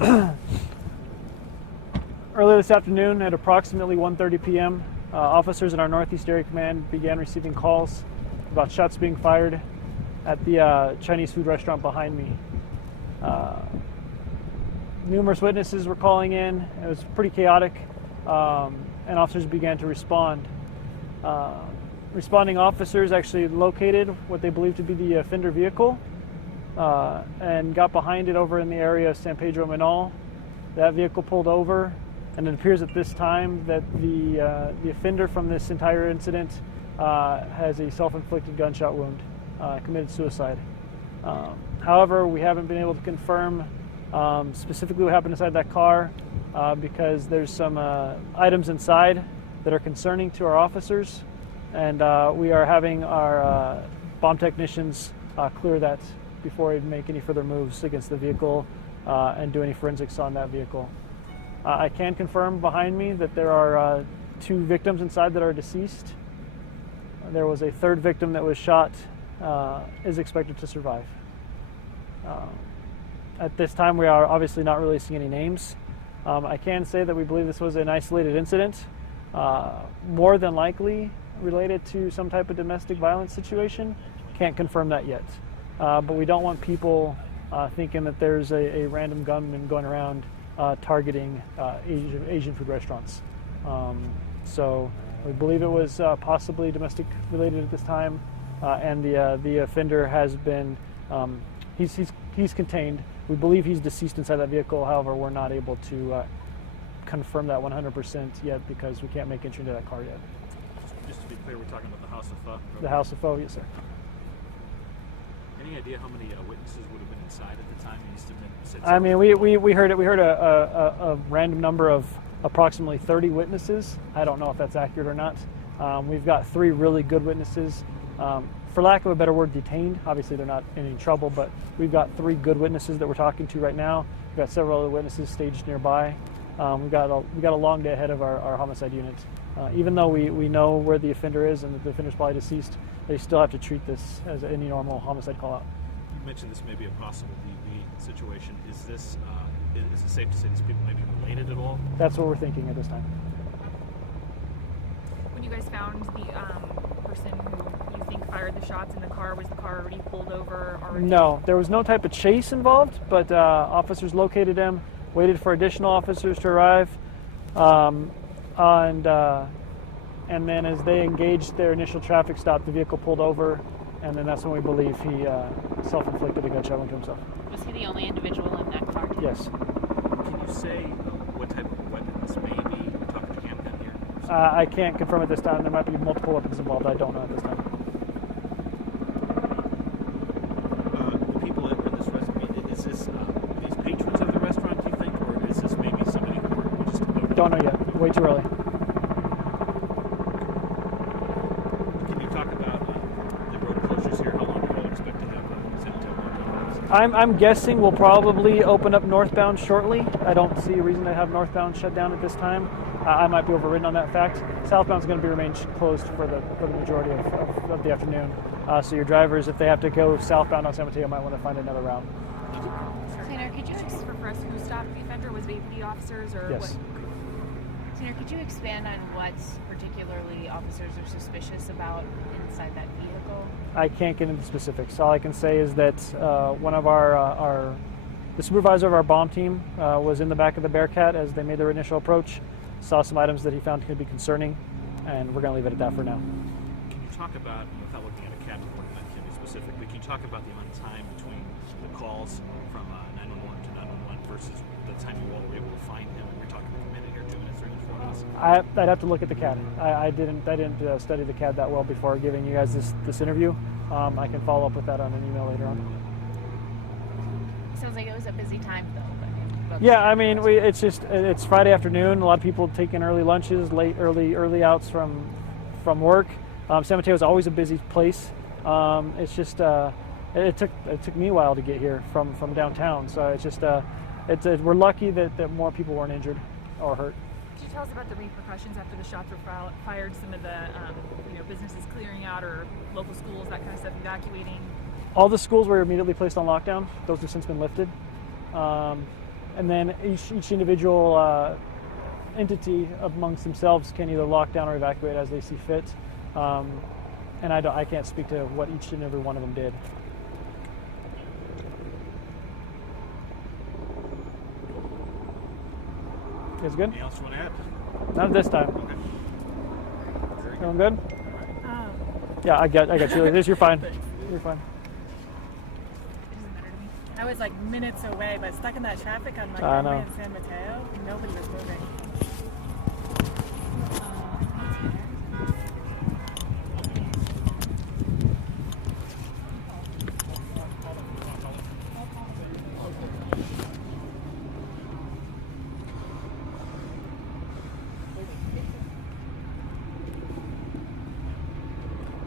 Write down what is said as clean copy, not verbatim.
Earlier this afternoon at approximately 1:30 p.m., officers in our Northeast Area Command began receiving calls about shots being fired at the Chinese food restaurant behind me. Numerous witnesses were calling in. It was pretty chaotic, and officers began to respond. Responding officers actually located what they believed to be the offender vehicle and got behind it over in the area of San Pedro Manal. That vehicle pulled over, and it appears at this time that the offender from this entire incident has a self-inflicted gunshot wound, committed suicide. However, we haven't been able to confirm specifically what happened inside that car because there's some items inside that are concerning to our officers, and we are having our bomb technicians clear that before we make any further moves against the vehicle and do any forensics on that vehicle. I can confirm behind me that there are 2 victims inside that are deceased. There was a 3rd victim that was shot, is expected to survive. At this time, we are obviously not releasing any names. I can say that we believe this was an isolated incident, more than likely related to some type of domestic violence situation. Can't confirm that yet. But we don't want people thinking that there's a random gunman going around targeting Asian food restaurants. So we believe it was possibly domestic related at this time, and the offender has been he's contained. We believe he's deceased inside that vehicle. However, we're not able to confirm that 100% yet because we can't make entry into that car yet. Just to be clear, we're talking about the House of Pho? The House of Pho, yes, sir. Any idea how many witnesses would have been inside at the time? I mean, we heard it. We heard a random number of approximately 30 witnesses. I don't know if that's accurate or not. We've got 3 really good witnesses. For lack of a better word, detained. Obviously, they're not in any trouble, but we've got 3 good witnesses that we're talking to right now. We've got several other witnesses staged nearby. We've got a long day ahead of our homicide unit. Even though we know where the offender is and that the offender's probably deceased, they still have to treat this as any normal homicide call-out. You mentioned this may be a possible DV situation. Is this is it safe to say these people may be related at all? That's what we're thinking at this time. When you guys found the person who you think fired the shots in the car, was the car already pulled over? No, there was no type of chase involved, but officers located him, waited for additional officers to arrive, and then as they engaged their initial traffic stop, the vehicle pulled over, and then that's when we believe he self-inflicted a gunshot wound to himself. Was he the only individual in that car? Yes. Can you say what type of weapon this may be? We're talking to handgun here. I can't confirm at this time. There might be multiple weapons involved. I don't know at this time. The people that run this restaurant, is this these patrons of the restaurant, do you think, or is this maybe somebody who just don't know yet. Way too early. Can you talk about the road closures here? How long do you all expect to have San Antonio? I'm guessing we'll probably open up northbound shortly. I don't see a reason to have northbound shut down at this time. I might be overridden on that fact. Southbound is going to remain closed for the majority of the afternoon. So your drivers, if they have to go southbound on San Mateo, might want to find another route. Tanner, could you just for us who stopped the offender? Was APD officers or yes. what? Tanner, could you expand on what particularly officers are suspicious about inside that vehicle? I can't get into specifics. All I can say is that one of the supervisor of our bomb team was in the back of the Bearcat as they made their initial approach, saw some items that he found could be concerning, and we're going to leave it at that for now. Can you talk about, without looking at a CAD report, not can be specific, but can you talk about the amount of time between the calls from 911 to 911 versus the time you all were able to find him? We're talking a minute here, 2 minutes, 3 minutes, 4 minutes. I'd have to look at the CAD. I didn't study the CAD that well before giving you guys this interview. I can follow up with that on an email later on. Sounds like it was a busy time though. Yeah, I mean, it's Friday afternoon. A lot of people taking early lunches, early outs from work. San Mateo is always a busy place. It's just it took me a while to get here from downtown. So it's just we're lucky that more people weren't injured or hurt. Could you tell us about the repercussions after the shots were fired? Some of the businesses clearing out or local schools, that kind of stuff, evacuating? All the schools were immediately placed on lockdown. Those have since been lifted. and then each individual entity amongst themselves can either lock down or evacuate as they see fit. And I can't speak to what each and every one of them did. You guys good? Anything else you want to add? Not this time. Okay. Very good. Feeling good? Oh, Yeah, I got you. You're fine. You're fine. it doesn't matter to me. I was like minutes away, but stuck in that traffic on I know. Montgomery and San Mateo. Nobody was moving.